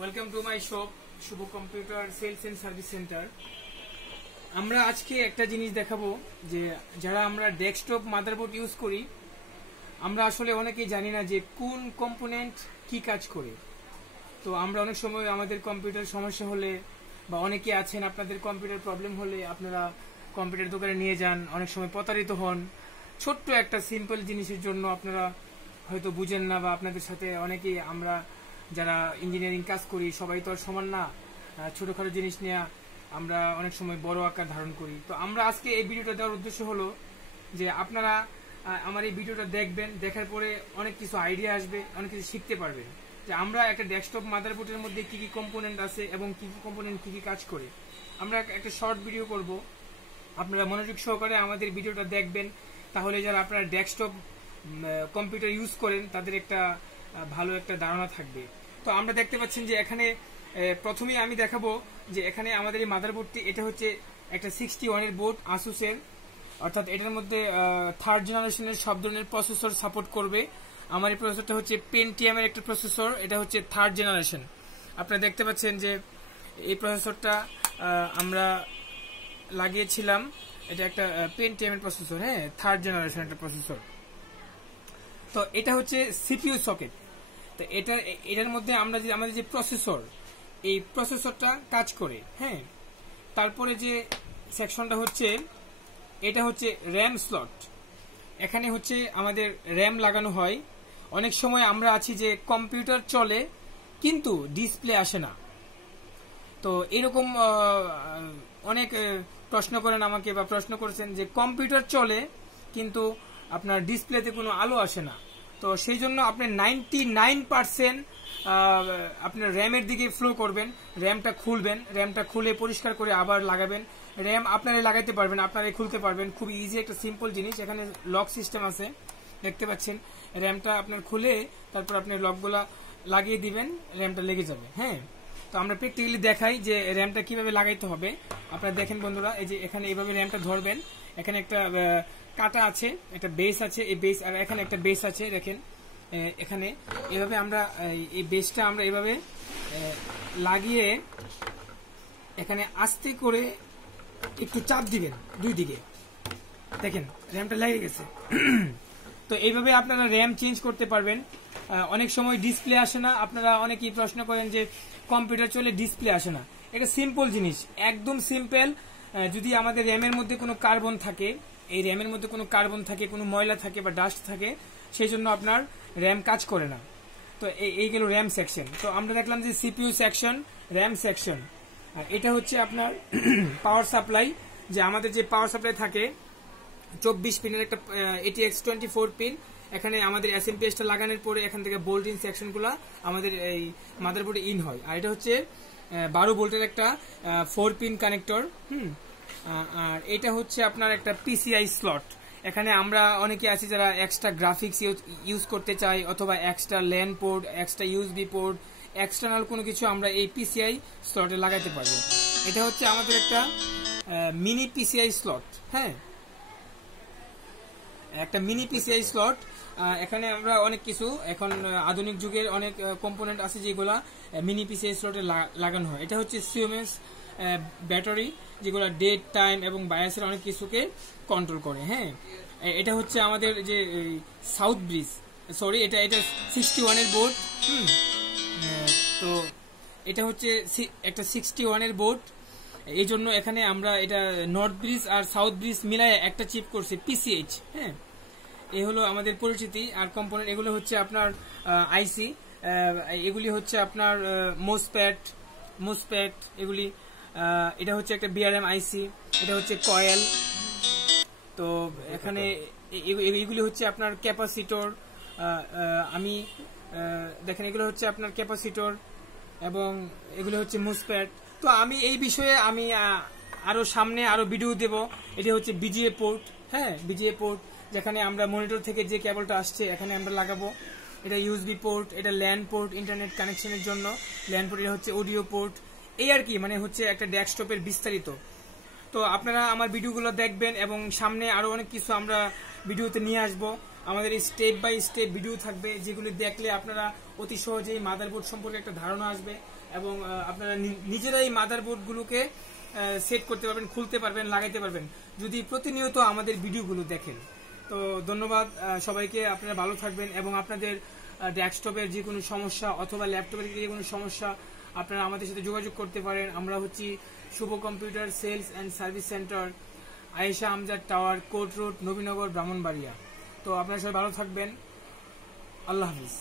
Welcome to my shop Shubho computer sales and service centre. আমরা আজকে একটা জিনিস দেখাবো যে যারা আমরা ডেস্কটপ মাদারবোর্ড ইউজ করি, আমরা আসলে অনেকেই জানি না যে কোন কম্পোনেন্ট কি কাজ করে। তো আমরা অনেক সময় আমাদের কম্পিউটার সমস্যা হলে বা অনেকে আছেন আপনাদের কম্পিউটার প্রবলেম হলে আপনারা কম্পিউটার দোকানে নিয়ে যান, অনেক সময় প্রতারিত হন। ছোট্ট একটা সিম্পল জিনিসের জন্য আপনারা হয়তো বুঝেন না, বা আপনাদের সাথে অনেকেই আমরা যারা ইঞ্জিনিয়ারিং কাজ করি সবাই তো আর সমান না, ছোটখাটো জিনিস নিয়ে আমরা অনেক সময় বড় আকার ধারণ করি। তো আমরা আজকে এই ভিডিওটা দেওয়ার উদ্দেশ্য হলো যে আপনারা আমার এই ভিডিওটা দেখবেন, দেখার পরে অনেক কিছু আইডিয়া আসবে, অনেক কিছু শিখতে পারবেন যে আমরা একটা ডেস্কটপ মাদারবোর্ডের মধ্যে কি কি কম্পোনেন্ট আছে এবং কি কি কম্পোনেন্ট কি কি কাজ করে। আমরা একটা শর্ট ভিডিও করব, আপনারা মনোযোগ সহকারে আমাদের ভিডিওটা দেখবেন, তাহলে যারা আপনারা ডেস্কটপ কম্পিউটার ইউজ করেন তাদের একটা ভালো একটা ধারণা থাকবে। তো আমরা দেখতে পাচ্ছেন যে এখানে প্রথমেই আমি দেখাবো যে এখানে আমাদের এই মাদারবোর্ডটি, এটা হচ্ছে একটা 61 এর বোর্ড আসুসের, অর্থাৎ এটার মধ্যে থার্ড জেনারেশনের সব ধরনের প্রসেসর সাপোর্ট করবে। আমার এই প্রসেসরটা হচ্ছে পেন্টিয়ামের একটা প্রসেসর, এটা হচ্ছে থার্ড জেনারেশন। আপনারা দেখতে পাচ্ছেন যে এই প্রসেসরটা আমরা লাগিয়েছিলাম, এটা একটা পেন্টিয়ামের প্রসেসর, হ্যাঁ, থার্ড জেনারেশন একটা প্রসেসর। তো এটা হচ্ছে সিপিইউ সকেট। তো এটার মধ্যে আমরা যে আমাদের যে প্রসেসর, এই প্রসেসরটা কাজ করে, হ্যাঁ। তারপরে যে সেকশনটা হচ্ছে, এটা হচ্ছে র্যাম স্লট। এখানে হচ্ছে আমাদের র্যাম লাগানো হয়। অনেক সময় আমরা আছি যে কম্পিউটার চলে কিন্তু ডিসপ্লে আসে না। তো এরকম অনেক প্রশ্ন করেন আমাকে, বা প্রশ্ন করেছেন যে কম্পিউটার চলে কিন্তু আপনার ডিসপ্লেতে কোনো আলো আসে না। তো সেই জন্য আপনি 99% আপনার র্যামের দিকে ফ্লো করবেন, র্যামটা খুলবেন, র্যামটা খুলে পরিষ্কার করে আবার লাগাবেন। র্যাম আপনারাই লাগাইতে পারবেন, আপনারাই খুলতে পারবেন, খুবই ইজি একটা সিম্পল জিনিস। এখানে লক সিস্টেম আছে, দেখতে পাচ্ছেন। র্যামটা আপনার খুলে তারপর আপনি লকগুলা লাগিয়ে দিবেন, র্যামটা লেগে যাবে, হ্যাঁ। তো আমরা প্র্যাকটিক্যালি দেখাই যে র্যামটা কিভাবে লাগাইতে হবে। আপনারা দেখেন বন্ধুরা, এই যে এখানে এইভাবে র্যামটা ধরবেন, এখানে একটা কাটা আছে, একটা বেস আছে, এই বেস, আর এখানে একটা বেস আছে, দেখেন এখানে এভাবে আমরা এই বেসটা আমরা এভাবে লাগিয়ে এখানে আস্তে করে একটু চাপ দিবেন দুই দিকে, দেখেন র্যামটা লেগে গেছে। তো এইভাবে আপনারা র্যাম চেঞ্জ করতে পারবেন। অনেক সময় ডিসপ্লে আসে না, আপনারা অনেকেই প্রশ্ন করেন যে কম্পিউটার চলে ডিসপ্লে আসে না। এটা সিম্পল জিনিস, একদম সিম্পল। যদি আমাদের র্যামের মধ্যে কোনো কার্বন থাকে, এই র্যামের মধ্যে কোনো কার্বন থাকে, কোনো ময়লা থাকে বা ডাস্ট থাকে, সেই জন্য আপনার র্যাম কাজ করে না। তো এই গেল র্যাম সেকশন। তো আমরা দেখলাম যে সিপিইউ সেকশন, র্যাম সেকশন। এটা হচ্ছে আপনার পাওয়ার সাপ্লাই, যে আমাদের যে পাওয়ার সাপ্লাই থাকে 24 পিনের একটা ATX 24 পিন। এখানে আমাদের এসএমপিএসটা লাগানোর পরে এখান থেকে বোল্ট ইন সেকশনগুলো আমাদের এই মাদারবোর্ডে ইন হয়। আর এটা হচ্ছে 12 ভোল্টের একটা 4 পিন কানেক্টর। আর এটা হচ্ছে আপনার একটা পিসিআই স্লট। এখানে আমরা অনেকে আছি যারা এক্সট্রা গ্রাফিক্স ইউজ করতে চাই, অথবা extra LAN port, extra USB port, external কোনো কিছু আমরা এই পিসিআই স্লটে লাগাতে পারবো। এটা হচ্ছে আমাদের একটা মিনি পিসিআই স্লট, হ্যাঁ, একটা মিনি পিসিআই স্লট। এখানে আমরা অনেক কিছু, এখন আধুনিক যুগের অনেক কম্পোনেন্ট আছে যেগুলা মিনি পিসিআই স্লটে লাগানো হয়। এটা হচ্ছে সিএমএস ব্যাটারি, যেগুলো ডেট, টাইম এবং বায়াসের অনেক কিছুকে কন্ট্রোল করে, হ্যাঁ। এটা হচ্ছে আমাদের যে সাউথ ব্রিজ, সরি, এটা 61 এর বোর্ড। তো এটা হচ্ছে একটা 61 এর বোর্ড, এই জন্য এখানে আমরা এটা নর্থ ব্রিজ আর সাউথ ব্রিজ মিলায় একটা চিপ করছি, পিসিএইচ, হ্যাঁ। এই হলো আমাদের পরিচিতি। আর কম্পোনেন্ট এগুলো হচ্ছে আপনার আইসি, এগুলি হচ্ছে আপনার মোসপ্যাট এগুলি। এটা হচ্ছে একটা বিআরএম আইসি, এটা হচ্ছে কয়েল। তো এখানে এগুলি হচ্ছে আপনার ক্যাপাসিটর। আমি দেখেন এগুলো হচ্ছে আপনার ক্যাপাসিটর এবং এগুলো হচ্ছে মোসপ্যাট। তো আমি এই বিষয়ে আমি আরো সামনে আরো ভিডিও দেব। এটা হচ্ছে বিজিএ পোর্ট, হ্যাঁ, বিজিএ পোর্ট, যেখানে আমরা মনিটর থেকে যে কেবলটা আসছে এখানে আমরা লাগাবো। এটা ইউএসবি পোর্ট, এটা ল্যান পোর্ট, ইন্টারনেট কানেকশনের জন্য ল্যান পোর্ট। এটা হচ্ছে অডিও পোর্ট। এই আর কি, মানে হচ্ছে একটা ডেস্কটপের বিস্তারিত। তো আপনারা আমার ভিডিওগুলো দেখবেন এবং সামনে আরো অনেক কিছু আমরা ভিডিওতে নিয়ে আসবো। আমাদের স্টেপ বাই স্টেপ ভিডিও থাকবে, যেগুলি দেখলে আপনারা অতি সহজেই মাদারবোর্ড সম্পর্কে একটা ধারণা আসবে এবং আপনারা নিজেরাই এই মাদারবোর্ডগুলোকে সেট করতে পারবেন, খুলতে পারবেন, লাগাইতে পারবেন যদি প্রতিনিয়ত আমাদের ভিডিওগুলো দেখেন। তো ধন্যবাদ সবাইকে, আপনারা ভালো থাকবেন এবং আপনাদের ডেস্কটপের যে কোনো সমস্যা অথবা ল্যাপটপের যে কোনো সমস্যা আপনারা আমাদের সাথে যোগাযোগ করতে পারেন। আমরা হচ্ছি Shubho computer sales and service centre, Ayesha Amjad tower, court road, Nabinagar, Brahmanbaria. তো আপনারা সবাই ভালো থাকবেন। আল্লাহ হাফিজ।